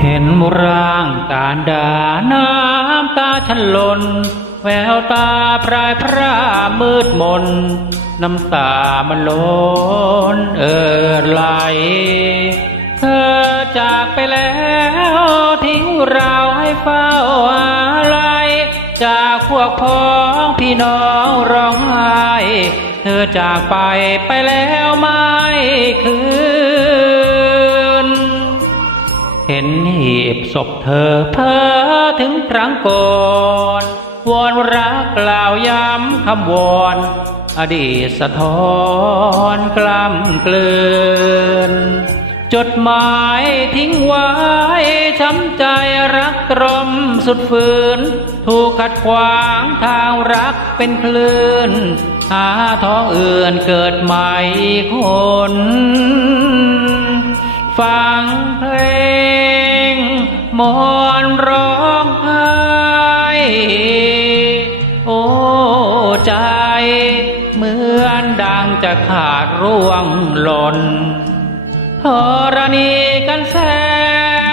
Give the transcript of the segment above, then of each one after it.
เห็นร่างการดาน้ำตาฉันหล่นแววตาพรายพระมืดมน น้ำตามันล้นเอ่อไหล เธอจากไปแล้วทิ้งเราให้เฝ้าอะไร จากพวกพ้องพี่น้องร้องไห้ เธอจากไปไปแล้วไม่คืน เห็นหีบศพเธอเพ้อถึงครั้งก่อนวอนรักกล่าวย้ำคำวอน อดีตสะท้อนกล้ำกลืน จดหมายทิ้งไว้ช้ำใจรักตรมสุดฝืน ถูกขัดขวางทางรักเป็นคลื่น หาท้องอื่นเกิดใหม่คน โอ้ใจเหมือนดังจะขาดร่วงหล่นธรณีกันแสง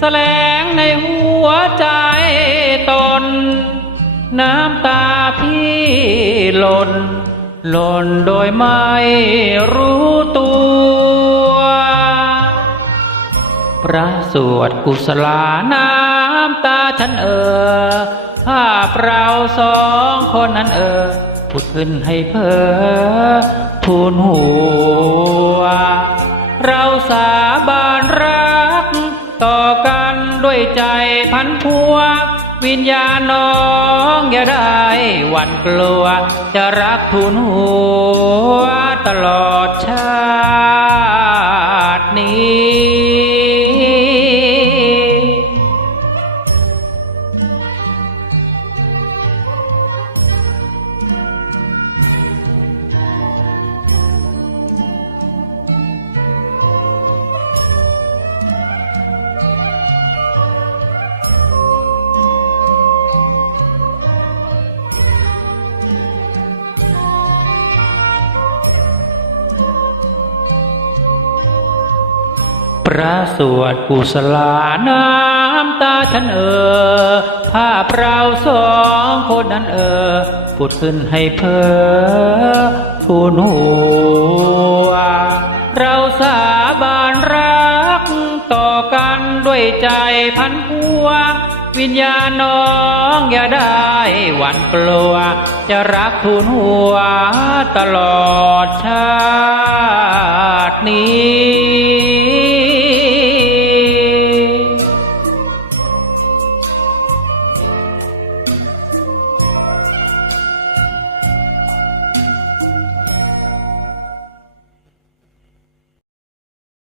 แสลงในหัวใจตน น้ำตาพี่หล่น หล่นโดยไม่รู้ตัว พระสวดกุศลาน้ำตาฉันเออภาพเราสองคนนั้นเออพูดขึ้นให้เพอทูลหัว เราสาบานรัก ต่อกันด้วยใจพันพัว วิญญาณน้องอย่าได้หวั่นกลัว จะรักทูลหัวตลอดชาตินี้ พระสวดกุศลาน้ำตาฉันเออภาพเราสองคนนั้นเออพูดขึ้นให้เพอทูลหัวเราสาบานรักต่อกันด้วยใจพันพัว วิญญาณน้องอย่าได้หวั่นกลัว จะรักทูลหัวตลอดชาตินี้